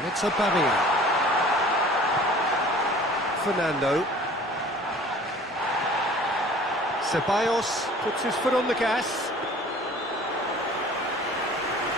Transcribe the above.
And it's Aubameyang. Fernando. Ceballos puts his foot on the gas.